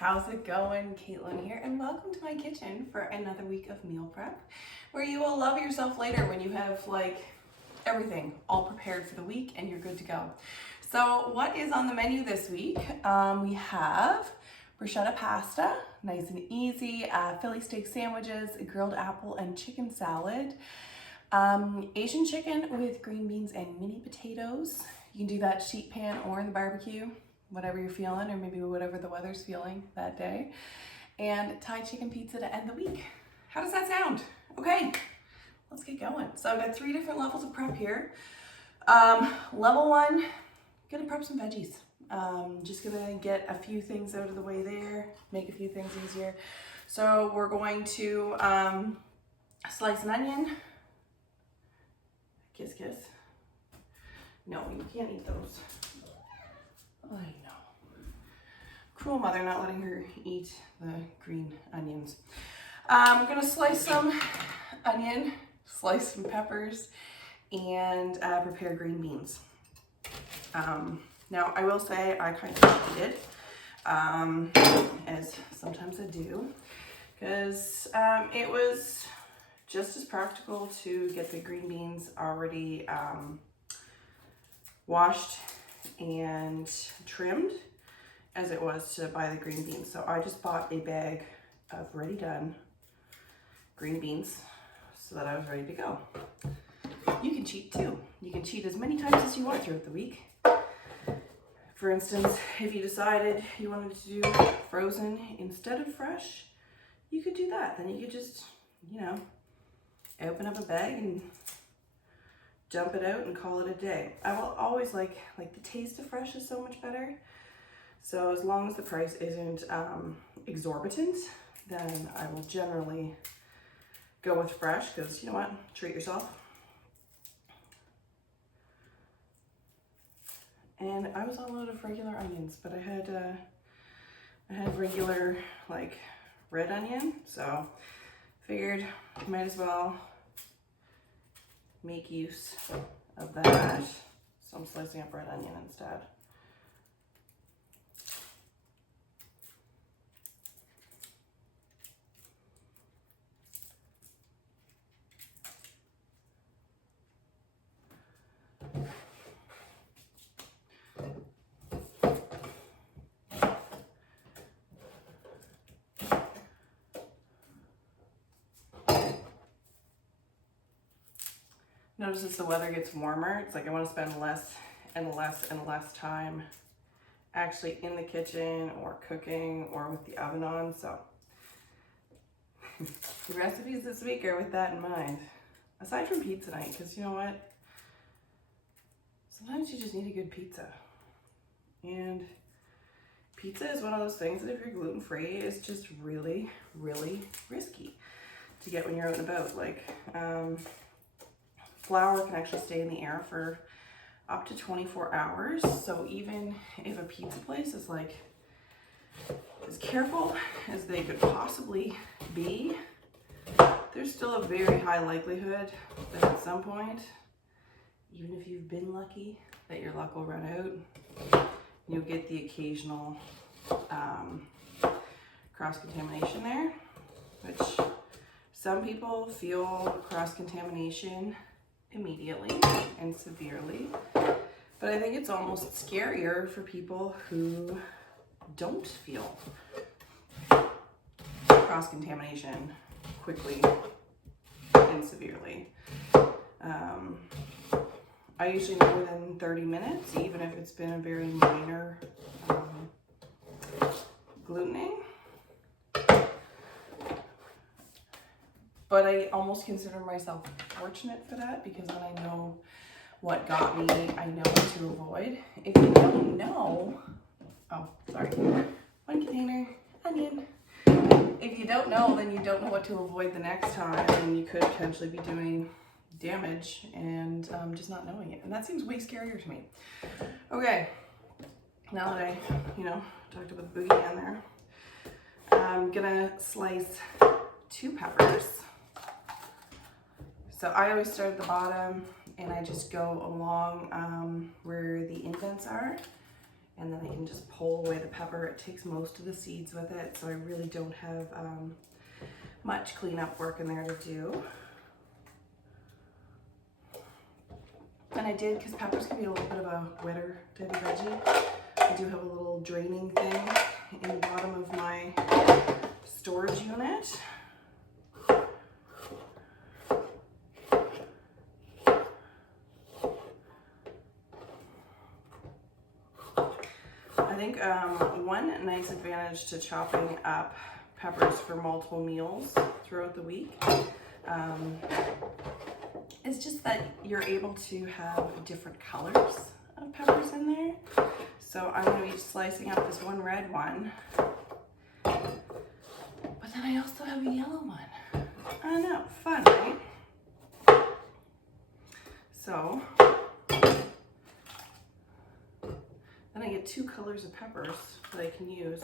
how's it going? Caitlin here, and welcome to my kitchen for another week of meal prep, where you will love yourself later when you have like everything all prepared for the week and you're good to go. So what is on the menu this week? We have Bruschetta Pasta, nice and easy, Philly steak sandwiches, a grilled apple and chicken salad, Asian chicken with green beans and mini potatoes. You can do that sheet pan or in the barbecue, whatever you're feeling, or maybe whatever the weather's feeling that day. And Thai chicken pizza to end the week. How does that sound? Okay, let's get going. So I've got 3 different levels of prep here. Level 1, gonna prep some veggies. Just gonna get a few things out of the way there, make a few things easier. So we're going to slice an onion. Kiss, kiss. No, you can't eat those. I know. Cruel mother not letting her eat the green onions. I'm gonna slice some onion, slice some peppers, and prepare green beans. Now I will say I kind of cheated, as sometimes I do, because it was just as practical to get the green beans already washed and trimmed as it was to buy the green beans. So I just bought a bag of ready done green beans so that I was ready to go. You can cheat too. You can cheat as many times as you want throughout the week. For instance, if you decided you wanted to do frozen instead of fresh, you could do that. Then you could just, open up a bag and dump it out and call it a day. I will always like the taste of fresh is so much better. So as long as the price isn't exorbitant, then I will generally go with fresh, because you know what, treat yourself. And I was all out of regular onions, but I had regular like red onion, so figured might as well make use of that. So I'm slicing up red onion instead. Notice as the weather gets warmer, it's like I want to spend less and less and less time actually in the kitchen or cooking or with the oven on. So the recipes this week are with that in mind. Aside from pizza night, because you know what? Sometimes you just need a good pizza. And pizza is one of those things that if you're gluten-free is just really, really risky to get when you're out and about. Like, flour can actually stay in the air for up to 24 hours. So even if a pizza place is like as careful as they could possibly be, there's still a very high likelihood that at some point, even if you've been lucky, that your luck will run out. You'll get the occasional cross-contamination there, which some people feel cross-contamination immediately and severely, but I think it's almost scarier for people who don't feel cross-contamination quickly and severely. I usually know within 30 minutes, even if it's been a very minor glutening. But I almost consider myself fortunate for that, because when I know what got me, I know what to avoid. If you don't know, oh, sorry, 1 container, onion. If you don't know, then you don't know what to avoid the next time, and you could potentially be doing damage and just not knowing it. And that seems way scarier to me. Okay, now that I, talked about the boogeyman there, I'm gonna slice 2 peppers. So I always start at the bottom and I just go along where the indents are and then I can just pull away the pepper. It takes most of the seeds with it, so I really don't have much cleanup work in there to do. And I did, because peppers can be a little bit of a wetter type of veggie, I do have a little draining thing in the bottom of my storage unit. I think one nice advantage to chopping up peppers for multiple meals throughout the week is just that you're able to have different colors of peppers in there. So I'm going to be slicing up this one red one, but then I also have a yellow one. I know, fun, right? So then I get two colors of peppers that I can use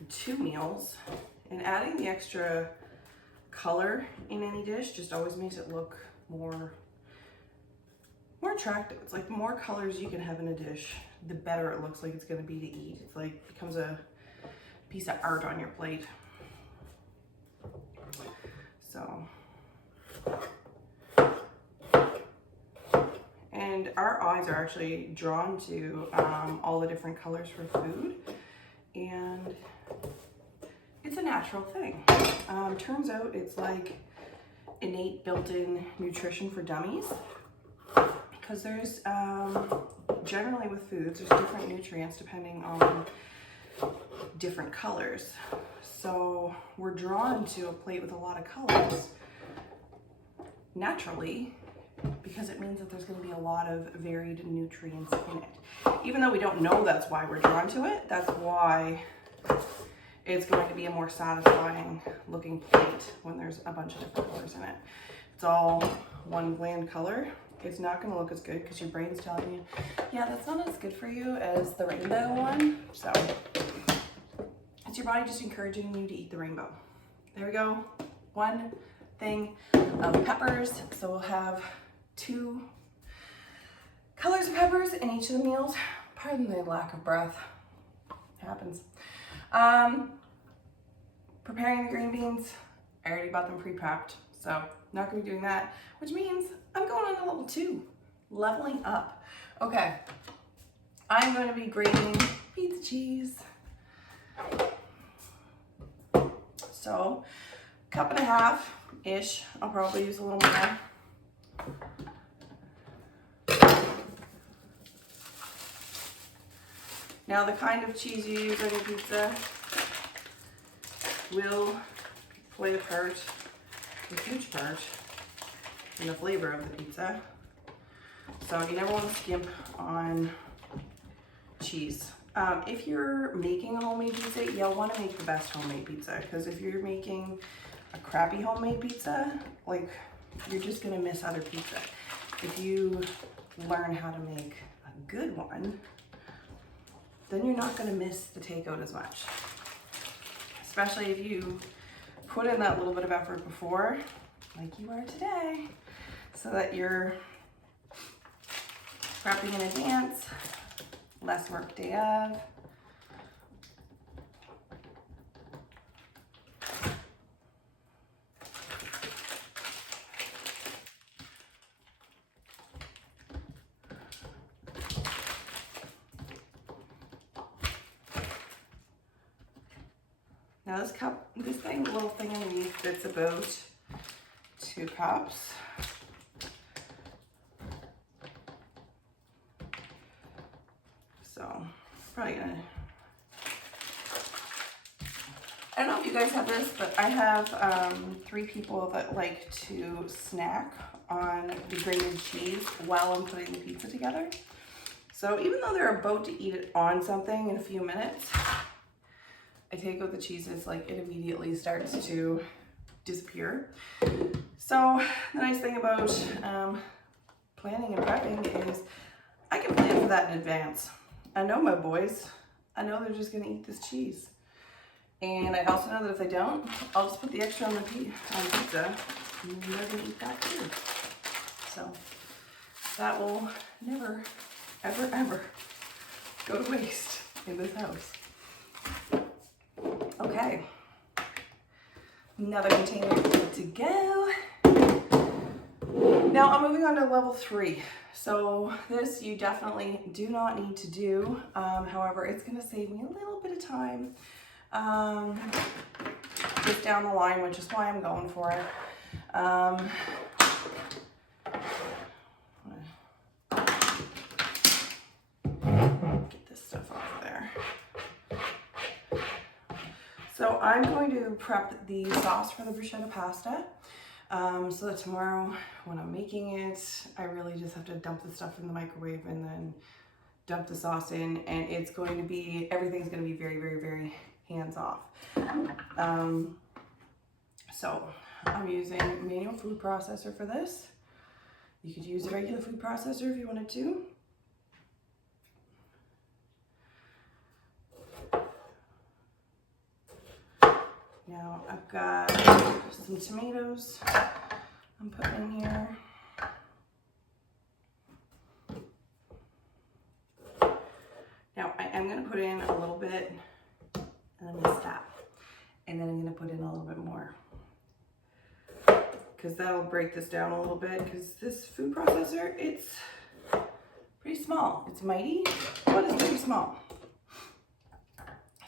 in 2 meals, and adding the extra color in any dish just always makes it look more attractive. It's like the more colors you can have in a dish, the better it looks like it's going to be to eat. It's like becomes a piece of art on your plate. So, and our eyes are actually drawn to all the different colors for food, and it's a natural thing. Turns out it's like innate built-in nutrition for dummies, because there's generally with foods there's different nutrients depending on different colors. So we're drawn to a plate with a lot of colors naturally, because it means that there's going to be a lot of varied nutrients in it. Even though we don't know that's why we're drawn to it, that's why it's going to be a more satisfying looking plate when there's a bunch of different colors in it. If it's all one bland color, it's not going to look as good, because your brain's telling you, yeah, that's not as good for you as the rainbow one. So it's your body just encouraging you to eat the rainbow. There we go. 1 thing of peppers. So we'll have 2 colors of peppers in each of the meals. Pardon the lack of breath. It happens. Preparing the green beans. I already bought them pre-prepped, so not going to be doing that, which means I'm going on to level 2, leveling up. Okay, I'm going to be grating pizza cheese. So, 1.5 cups-ish. I'll probably use a little more. Now, the kind of cheese you use on your pizza will play a huge part in the flavor of the pizza. So you never want to skimp on cheese. If you're making a homemade pizza, you'll want to make the best homemade pizza, because if you're making a crappy homemade pizza, like, you're just going to miss other pizza. If you learn how to make a good one, then you're not going to miss the takeout as much. Especially if you put in that little bit of effort before, like you are today, so that you're prepping in advance, less work day of. Now this little thing underneath fits about 2 cups. So probably gonna, I don't know if you guys have this, but I have 3 people that like to snack on the grated cheese while I'm putting the pizza together. So even though they're about to eat it on something in a few minutes, I take out the cheeses, like, it immediately starts to disappear. So the nice thing about planning and prepping is I can plan for that in advance. I know my boys. I know they're just gonna eat this cheese. And I also know that if they don't, I'll just put the extra on the pizza, and they're gonna eat that too. So that will never, ever, ever go to waste in this house. Okay. Another container good to go. Now I'm moving on to level 3. So this you definitely do not need to do. However, it's going to save me a little bit of time just down the line, which is why I'm going for it. Get this stuff off there. So I'm going to prep the sauce for the bruschetta pasta. So that tomorrow when I'm making it, I really just have to dump the stuff in the microwave and then dump the sauce in, and it's going to be, everything's going to be very, very, very hands off. So I'm using manual food processor for this. You could use a regular food processor if you wanted to. Now I've got some tomatoes I'm putting in here. Now I am going to put in a little bit, and I'm going to stop. And then I'm going to put in a little bit more, because that'll break this down a little bit, because this food processor, it's pretty small. It's mighty, but it's pretty small.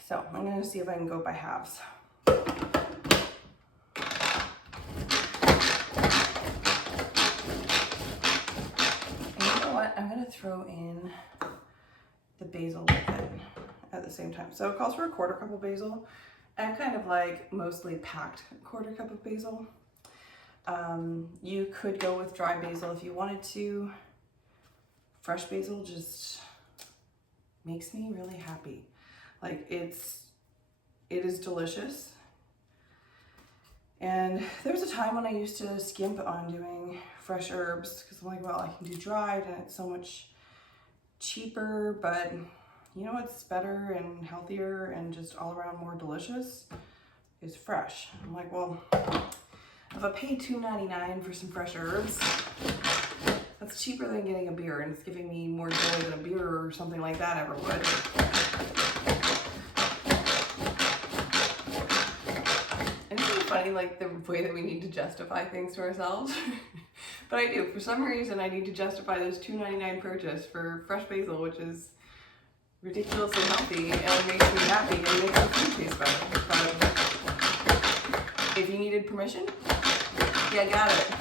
So I'm going to see if I can go by halves. I'm going to throw in the basil with it at the same time. So it calls for a 1/4 cup of basil. I'm kind of like mostly packed 1/4 cup of basil. You could go with dry basil if you wanted to. Fresh basil just makes me really happy. Like it is delicious. And there was a time when I used to skimp on doing fresh herbs, because I'm like, well, I can do dried and it's so much cheaper, but you know what's better and healthier and just all around more delicious is fresh. I'm like, well, if I paid $2.99 for some fresh herbs, that's cheaper than getting a beer, and it's giving me more joy than a beer or something like that ever would. Funny, like the way that we need to justify things to ourselves. But I do. For some reason, I need to justify this $2.99 purchase for fresh basil, which is ridiculously healthy and makes me happy and makes the food taste better. But if you needed permission, yeah, got it.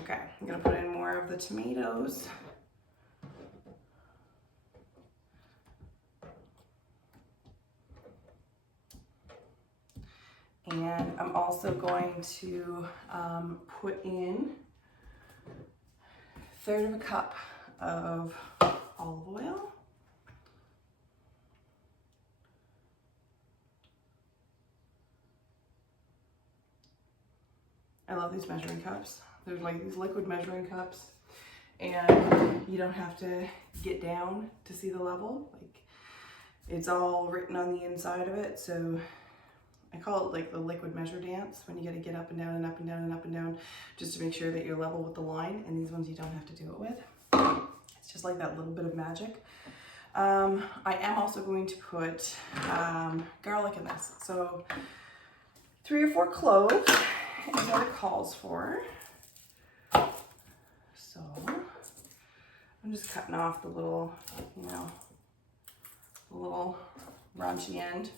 Okay, I'm gonna put in more of the tomatoes. And I'm also going to put in 1/3 cup of olive oil. I love these measuring cups. There's like these liquid measuring cups, and you don't have to get down to see the level. Like it's all written on the inside of it, so I call it like the liquid measure dance, when you got to get up and down and up and down and up and down just to make sure that you're level with the line. And these ones you don't have to do it with. It's just like that little bit of magic. I am also going to put garlic in this. So 3 or 4 cloves is what it calls for. So I'm just cutting off the little, you know, the little raunchy end.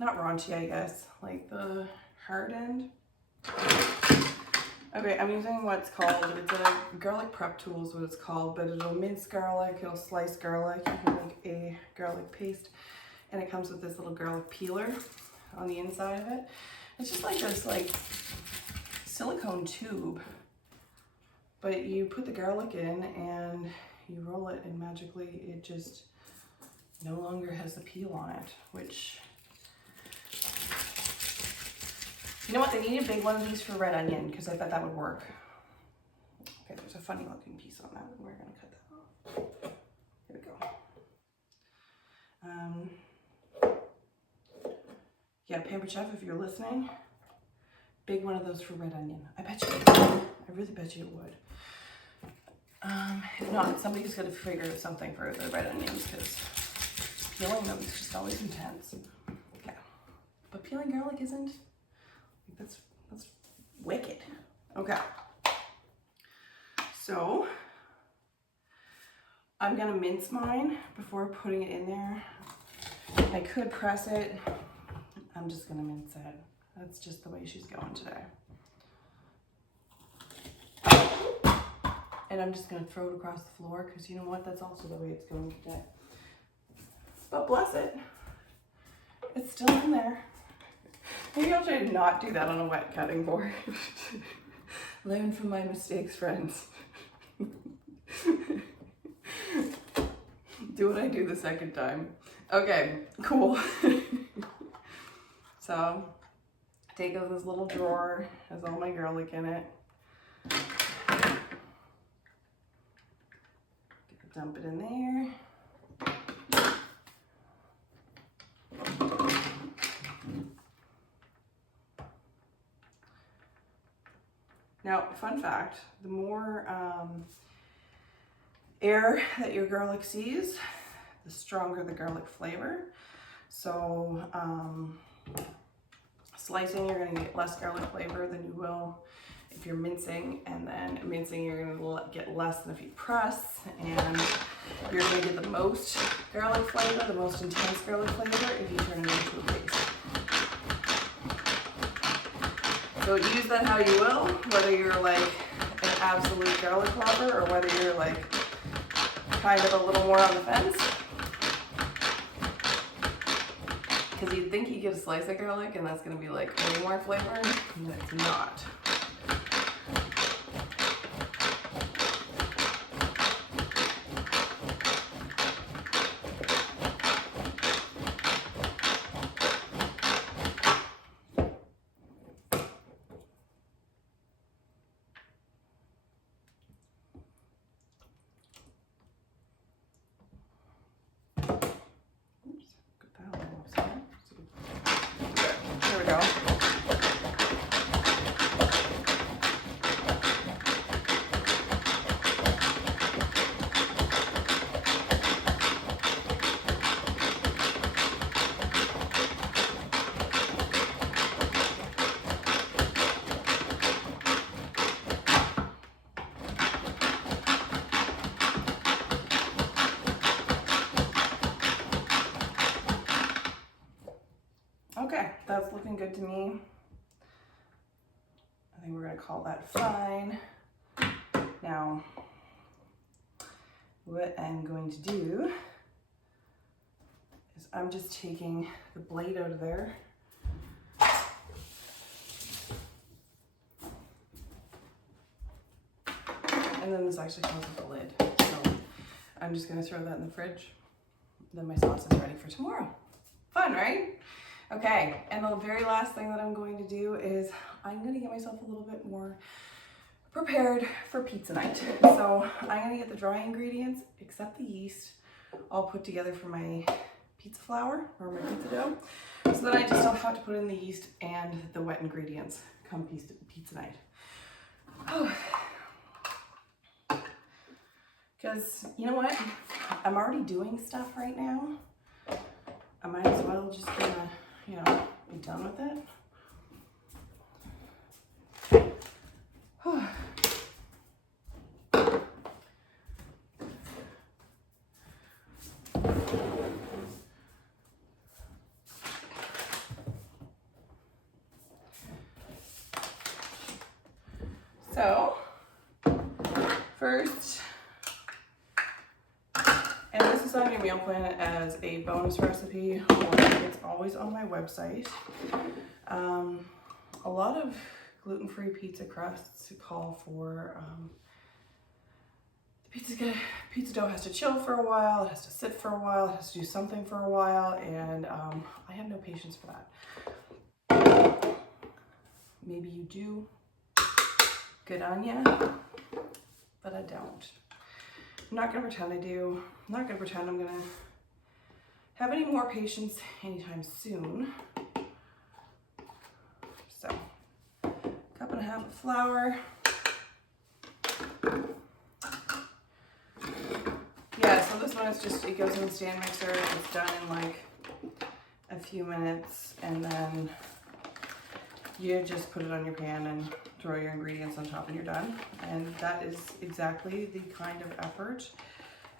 Not raunchy, I guess, like the hard end. Okay, I'm using what's called, it's a garlic prep tool is what it's called, but it'll mince garlic, it'll slice garlic, you can make a garlic paste, and it comes with this little garlic peeler on the inside of it. It's just like this like silicone tube, but you put the garlic in and you roll it, and magically it just no longer has the peel on it, which, you know what, they need a big one of these for red onion, because I bet that would work. Okay, there's a funny looking piece on that. We're gonna cut that off. Here we go. Yeah, Pampered Chef, if you're listening, big one of those for red onion. I bet you it would. I really bet you it would. If not, somebody's got to figure out something for the red onions because peeling them is just always intense. Okay, but peeling garlic isn't. That's wicked. Okay, so I'm gonna mince mine before putting it in there. I could press it. I'm just gonna mince it. That's just the way she's going today. And I'm just gonna throw it across the floor because you know what? That's also the way it's going today. But bless it, it's still in there. Maybe I'll try to not do that on a wet cutting board. Learn from my mistakes, friends. Do what I do the second time. Okay, cool. So, take out this little drawer, has all my garlic in it. Dump it in there. Now, fun fact, the more air that your garlic sees, the stronger the garlic flavor. So slicing, you're gonna get less garlic flavor than you will if you're mincing, and then mincing, you're gonna get less than if you press, and you're gonna get the most garlic flavor, the most intense garlic flavor if you turn it into a paste. So use that how you will, whether you're like an absolute garlic lover or whether you're like kind of a little more on the fence. Because you'd think you get a slice of garlic and that's going to be like way more flavor, and it's not. Here we go. Okay, that's looking good to me. I think we're gonna call that fine. Now, what I'm going to do is I'm just taking the blade out of there. And then this actually comes with a lid. So I'm just gonna throw that in the fridge. Then my sauce is ready for tomorrow. Fun, right? Okay, and the very last thing that I'm going to do is I'm gonna get myself a little bit more prepared for pizza night. So I'm gonna get the dry ingredients, except the yeast, all put together for my pizza flour or my pizza dough. So then I just don't have to put in the yeast and the wet ingredients come pizza night. Because you know what? I'm already doing stuff right now. I might as well just kind of, you know, be done with it. So, first, and this is on your meal plan as a bonus recipe, or it's always on my website. A lot of gluten-free pizza crusts call for the pizza dough has to chill for a while, it has to sit for a while, it has to do something for a while, and I have no patience for that. Maybe you do. Good on ya, but I don't. I'm not gonna pretend I do. I'm not gonna pretend I'm gonna have any more patience anytime soon. 1/2 of flour. Yeah, so this one is just, it goes in the stand mixer. It's done in like a few minutes, and then you just put it on your pan and throw your ingredients on top and you're done. And that is exactly the kind of effort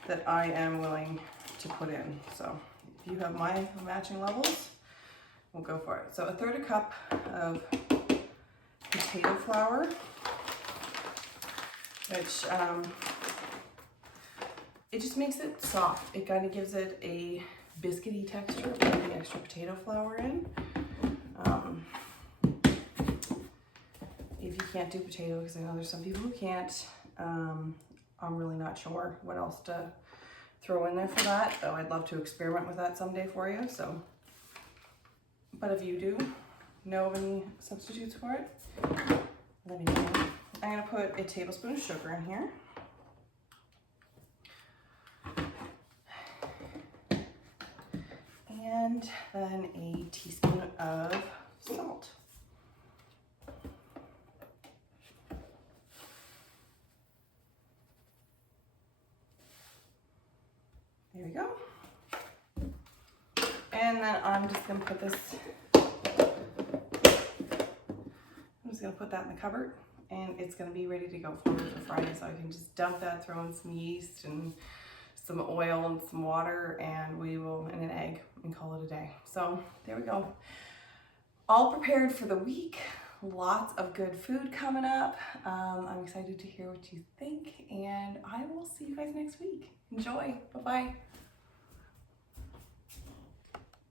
that I am willing to put in. So if you have my matching levels, we'll go for it. So 1/3 cup of potato flour, which it just makes it soft. It kind of gives it a biscuity texture with the extra potato flour in. If you can't do potato, because I know there's some people who can't, I'm really not sure what else to throw in there for that, though I'd love to experiment with that someday for you. So, but if you do know of any substitutes for it, let me know. I'm gonna put a tablespoon of sugar in here. And then a teaspoon of salt. There we go. And then I'm just gonna put this, I'm just gonna put that in the cupboard, and it's gonna be ready to go for Friday. So I can just dump that, throw in some yeast and some oil and some water, and and an egg, and call it a day. So there we go. All prepared for the week. Lots of good food coming up. I'm excited to hear what you think, and I will see you guys next week. Enjoy. Bye-bye.